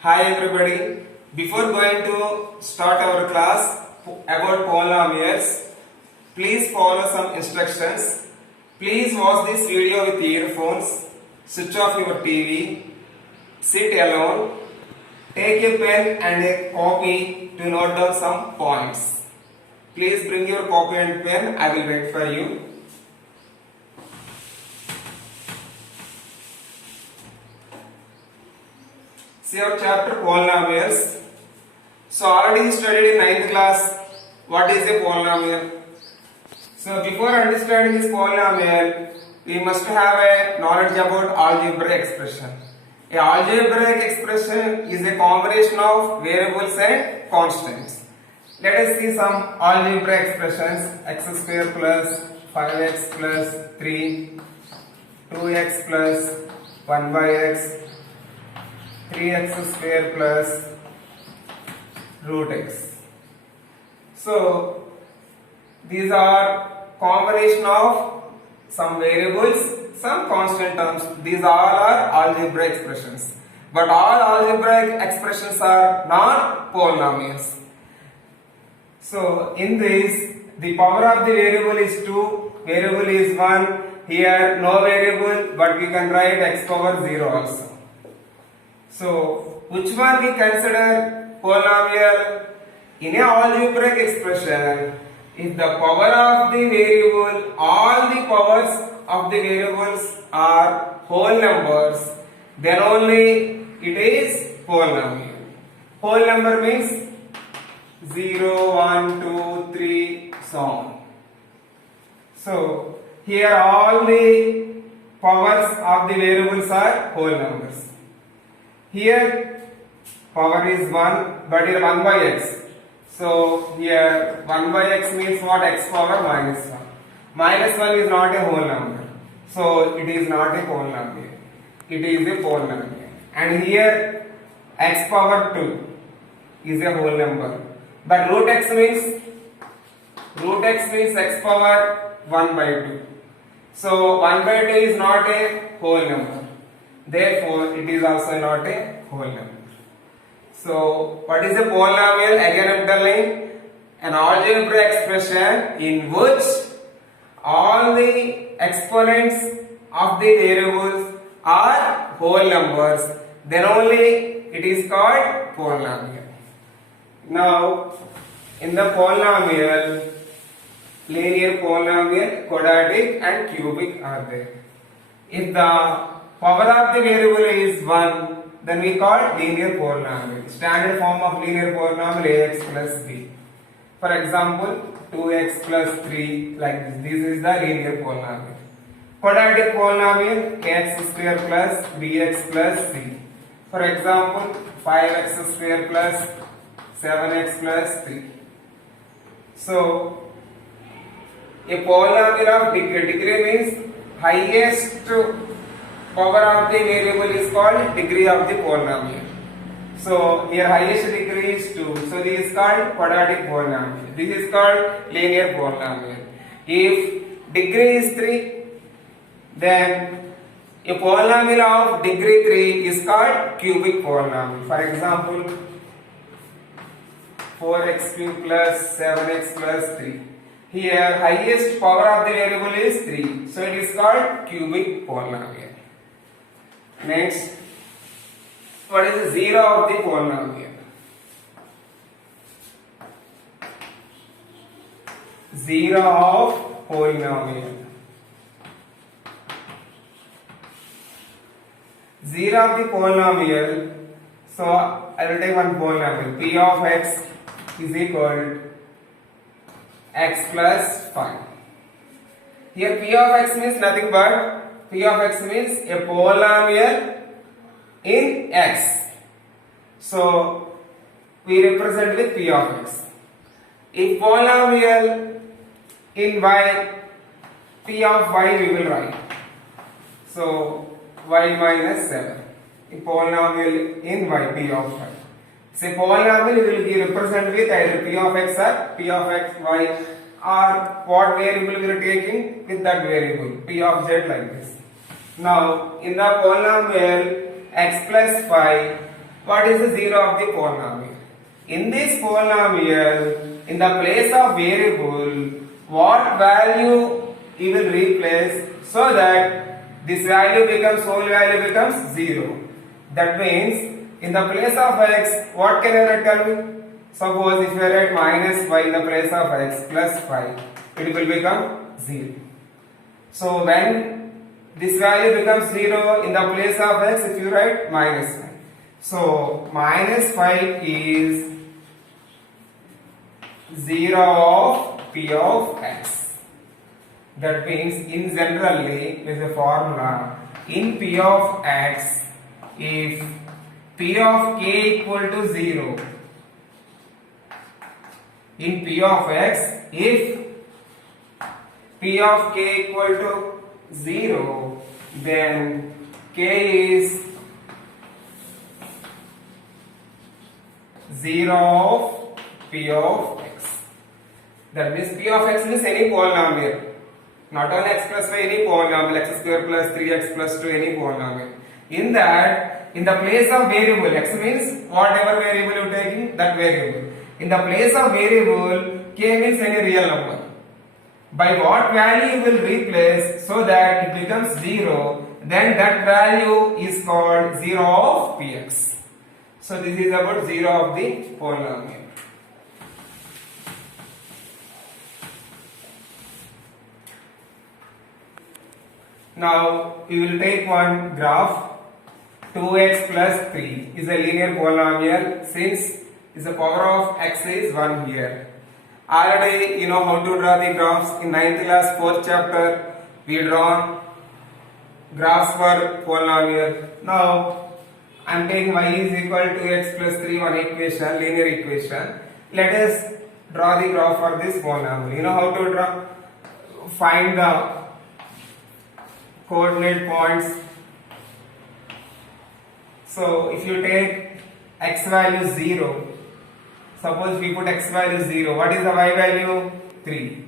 Hi everybody. Before going to start our class about polynomials, please follow some instructions. Please watch this video with earphones. Switch off your TV. Sit alone. Take a pen and a copy to note down some points. Please bring your copy and pen. I will wait for you. See our chapter polynomials. So already studied in 9th class what is a polynomial. So before understanding this polynomial, we must have a knowledge about algebraic expression. A algebraic expression is a combination of variables and constants. Let us see some algebraic expressions. X square plus 5x plus 3, 2x plus 1 by x, 3x square plus root x. So these are combination of some variables, some constant terms. These all are algebraic expressions. But all algebraic expressions are not polynomials. So in this, the power of the variable is 2, variable is 1. Here no variable, but we can write x power 0 also. So, which one we consider polynomial? In a algebraic expression, if the power of the variable, all the powers of the variables are whole numbers, then only it is polynomial. Whole number means 0, 1, 2, 3, so on. So, here all the powers of the variables are whole numbers. Here power is 1, but here 1 by x. So here 1 by x means what? X power minus 1. Minus 1 is not a whole number. So it is not a polynomial. It is a polynomial. And here x power 2 is a whole number. But root x means x power 1 by 2. So 1 by 2 is not a whole number. Therefore, it is also not a whole number. So, what is a polynomial? Again, I am telling an algebraic expression in which all the exponents of the variables are whole numbers. Then only it is called polynomial. Now, in the polynomial, linear polynomial, quadratic and cubic are there. If the power of the variable is 1, then we call linear polynomial. Standard form of linear polynomial ax plus b. For example, 2x plus 3 like this. This is the linear polynomial. Quadratic polynomial ax square plus bx plus c. For example, 5x square plus 7x plus 3. So, a polynomial of degree means highest power of the variable is called degree of the polynomial. So here highest degree is 2. So this is called quadratic polynomial. This is called linear polynomial. If degree is 3, then a polynomial of degree 3 is called cubic polynomial. For example, 4x cube plus 7x plus 3. Here highest power of the variable is 3. So it is called cubic polynomial. Next, what is the zero of the polynomial? Zero of polynomial. Zero of the polynomial. So I will take one polynomial. P of x is equal to x plus 5. Here P of x means nothing but P of x means a polynomial in x. So we represent with P of x. If polynomial in y, P of y we will write. So y minus 7. A polynomial in y, P of y. So polynomial will be represented with either P of x or P of x, y, or what variable we are taking with that variable, P of z like this. Now, in the polynomial x plus 5, what is the 0 of the polynomial? In this polynomial, in the place of variable, what value you will replace so that this value becomes, whole value becomes 0. That means, in the place of x, what can I write, tell me? Suppose if you write minus y in the place of x plus 5, it will become 0. So when this value becomes 0 in the place of x, if you write minus 5. So minus 5 is 0 of p of x. That means in generally there is a formula in p of x, if p of k equal to 0, in p of x, if p of k equal to 0, then k is 0 of p of x. That means p of x means any polynomial, not only x plus 5, any polynomial, x square plus 3x plus 2, any polynomial. In that, in the place of variable, x means whatever variable you are taking, that variable. In the place of variable, k means any real number. By what value you will replace so that it becomes 0, then that value is called 0 of px. So this is about 0 of the polynomial. Now we will take one graph. 2x plus 3 is a linear polynomial since the power of x is 1 here. Already you know how to draw the graphs. In 9th class 4th chapter we drawn graphs for polynomial. Now I am taking y is equal to x plus 3, one equation, linear equation. Let us draw the graph for this polynomial. You know how to draw? Find the coordinate points. So if you take x value 0, suppose we put x value 0, what is the y value? 3.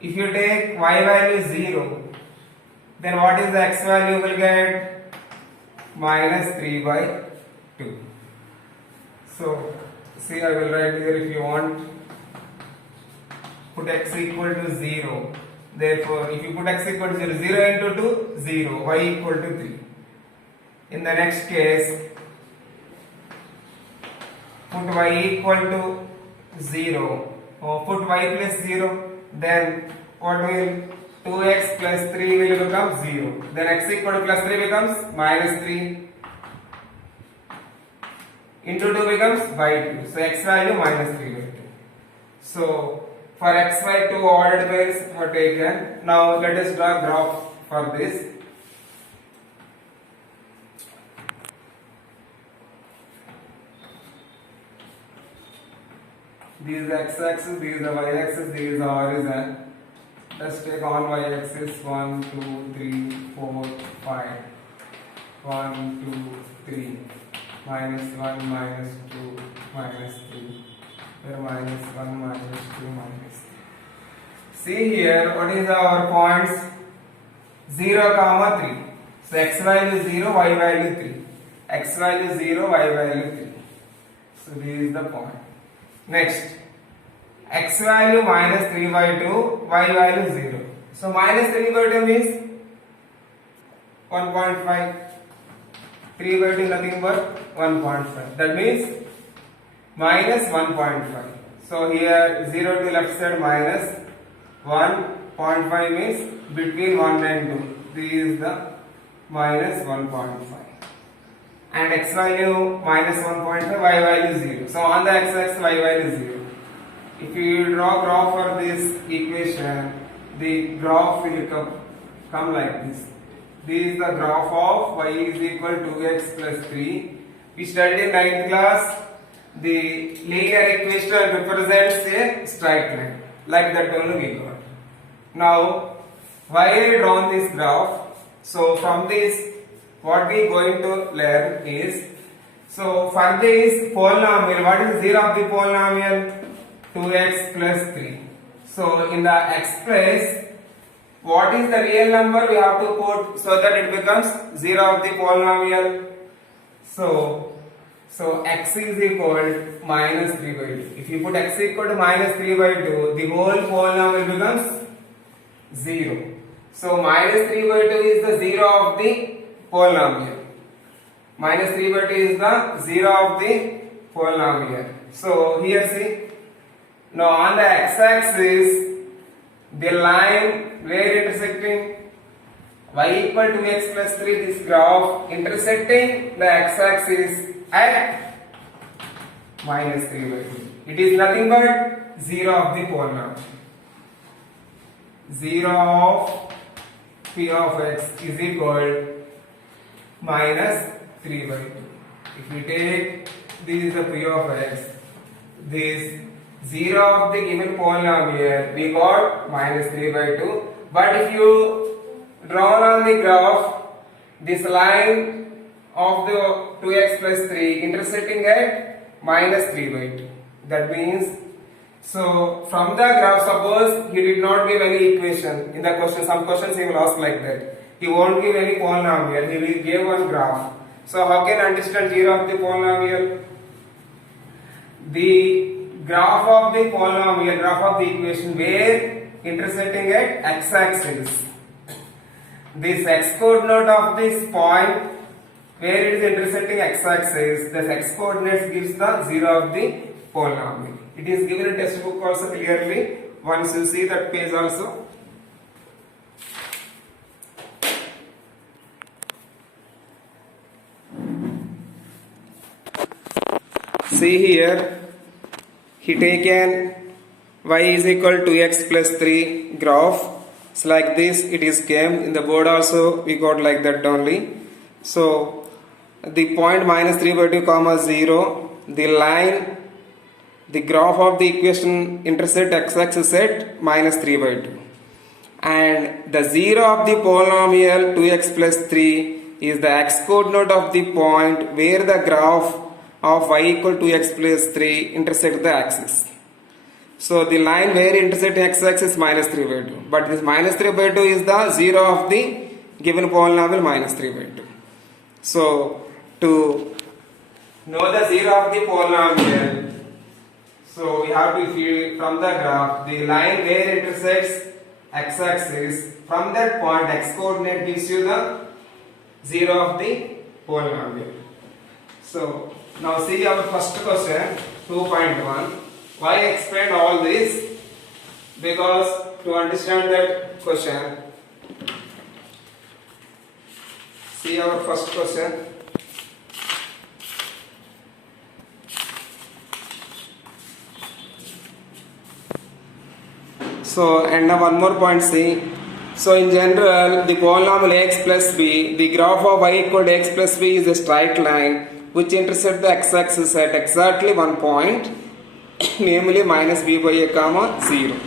If you take y value 0, then what is the x value will get? Minus 3 by 2. So see, I will write here if you want. Put x equal to 0. Therefore, if you put x equal to 0, 0 into 2, 0, y equal to 3. In the next case, put y equal to 0, or put y plus 0, then what will 2x plus 3 will become 0. Then x equal to plus 3 becomes minus 3. Into 2 becomes by 2. So x value minus 3 by 2. So for x by 2 ordered pairs are taken. Now let us draw graph for this. This is the x-axis, this is the y-axis, this is the horizon. Let's take on y-axis 1, 2, 3, 4, 5. 1, 2, 3. Minus 1, minus 2, minus 3. Here minus 1, minus 2, minus 3. See here, what is our points? 0, comma 3. So x value 0, y value 3. X value 0, y value 3. So this is the point. Next, x value minus 3 by 2, y value 0. So minus 3 by 2 means 1.5. 3 by 2 nothing but 1.5. That means minus 1.5. So here 0 to left side minus 1.5 means between 1 and 2. This is the minus 1.5. And x value minus 1.5, y value 0. So on the x-axis, y value 0. If you draw graph for this equation, the graph will come like this. This is the graph of y is equal to 2x plus 3. We studied in 9th class. The linear equation represents a straight line. Like that only we got. Now, why I drawn this graph? So from this, what we going to learn is, so for this polynomial, what is 0 of the polynomial? 2x plus 3. So in the x place, what is the real number we have to put so that it becomes 0 of the polynomial? So So x is equal minus 3 by 2. If you put x equal to minus 3 by 2, the whole polynomial becomes 0. So minus 3 by 2 is the 0 of the polynomial. Minus 3 by 2 is the 0 of the polynomial. So here see, now on the x-axis, the line where intersecting y equal to x plus 3, this graph intersecting the x-axis at minus 3 by 2. It is nothing but 0 of the polynomial. 0 of p of x is equal minus 3 by 2. If we take this is the p of x, this 0 of the given polynomial, we got minus 3 by 2. But if you draw on the graph, this line of the 2x plus 3 intersecting at minus 3 by 2. That means, so from the graph, suppose he did not give any equation in the question. Some questions he will ask like that. He won't give any polynomial, he will give one graph. So how can I understand 0 of the polynomial? The graph of the polynomial, graph of the equation where intersecting at x-axis. This x coordinate of this point where it is intersecting x-axis, this x coordinates gives the 0 of the polynomial. It is given in textbook also clearly. Once you see that page also. See here, he taken y is equal to x plus 3 graph. So like this it is came in the board also, we got like that only. So the point minus 3 by 2 comma 0, the line, the graph of the equation intersect x-axis at minus 3 by 2. And the 0 of the polynomial 2x plus 3 is the x coordinate of the point where the graph of y equal to x plus 3 intersect the axis. So the line where intersect x-axis minus 3 by 2. But this minus 3 by 2 is the 0 of the given polynomial minus 3 by 2. So to know the 0 of the polynomial, so we have to feel from the graph the line where intersects x-axis. From that point, x coordinate gives you the 0 of the polynomial. So now see our first question 2.1. Why I explained all this? Because to understand that question, see our first question. So and now one more point, see. So in general, the polynomial x plus b, the graph of y equal to x plus b is a straight line which intersects the x-axis at exactly one point, namely minus b by a comma 0.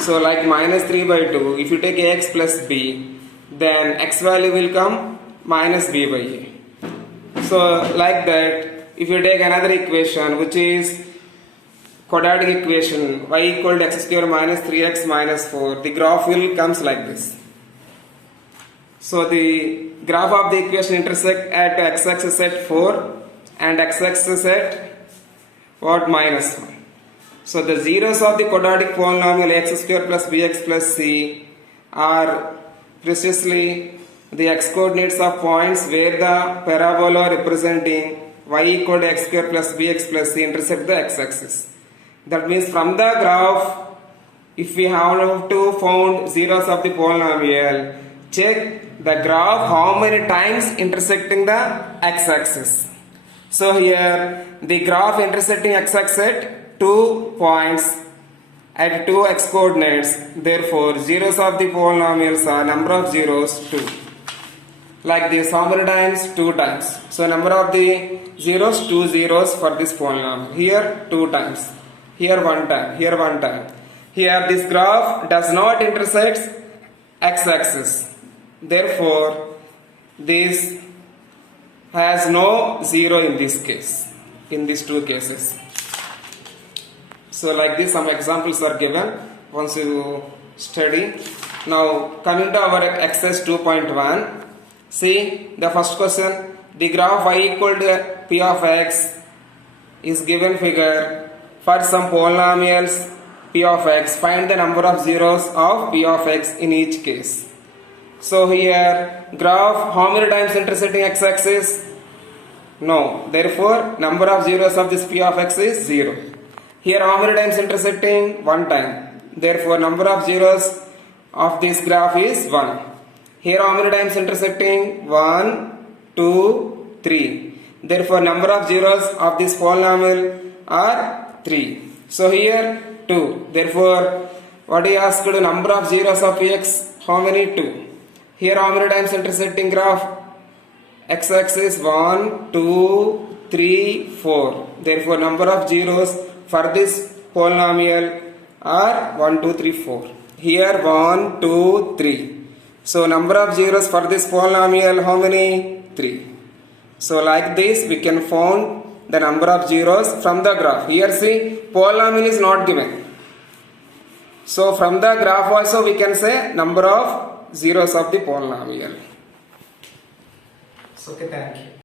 So like minus 3 by 2, if you take ax plus b, then x value will come minus b by a. So like that, if you take another equation which is quadratic equation y equal to x square minus 3x minus 4, the graph will comes like this. So the graph of the equation intersect at x-axis at 4 and x-axis at what, minus 1. So the zeros of the quadratic polynomial x square plus bx plus c are precisely the x coordinates of points where the parabola representing y equal to x square plus bx plus c intersect the x-axis. That means from the graph, if we have to find zeros of the polynomial, check the graph how many times intersecting the x-axis. So here the graph intersecting x-axis at 2 points at 2 x coordinates. Therefore zeros of the polynomials are number of zeros 2. Like this, how many times? 2 times. So number of the zeros, 2 zeros for this polynomial. Here 2 times. Here 1 time. Here 1 time. Here this graph does not intersect x-axis. Therefore this has no 0 in this case, in these 2 cases. So like this some examples are given once you study. Now coming to our exercise 2.1, see the first question, the graph y equal to p of x is given figure. For some polynomials p of x, find the number of zeros of p of x in each case. So here graph how many times intersecting x-axis? No. Therefore number of zeros of this p of x is 0. Here how many times intersecting? One time. Therefore number of zeros of this graph is 1. Here how many times intersecting? 1, 2, 3. Therefore number of zeros of this polynomial are 3. So here 2. Therefore what he asked, number of zeros of x, how many? 2. Here how many times intersecting graph? X-axis 1, 2, 3, 4. Therefore number of zeros for this polynomial are 1, 2, 3, 4. Here 1, 2, 3. So number of zeros for this polynomial how many? 3. So like this we can find the number of zeros from the graph. Here see, polynomial is not given. So from the graph also we can say number of zeros of the polynomial. So okay, thank you.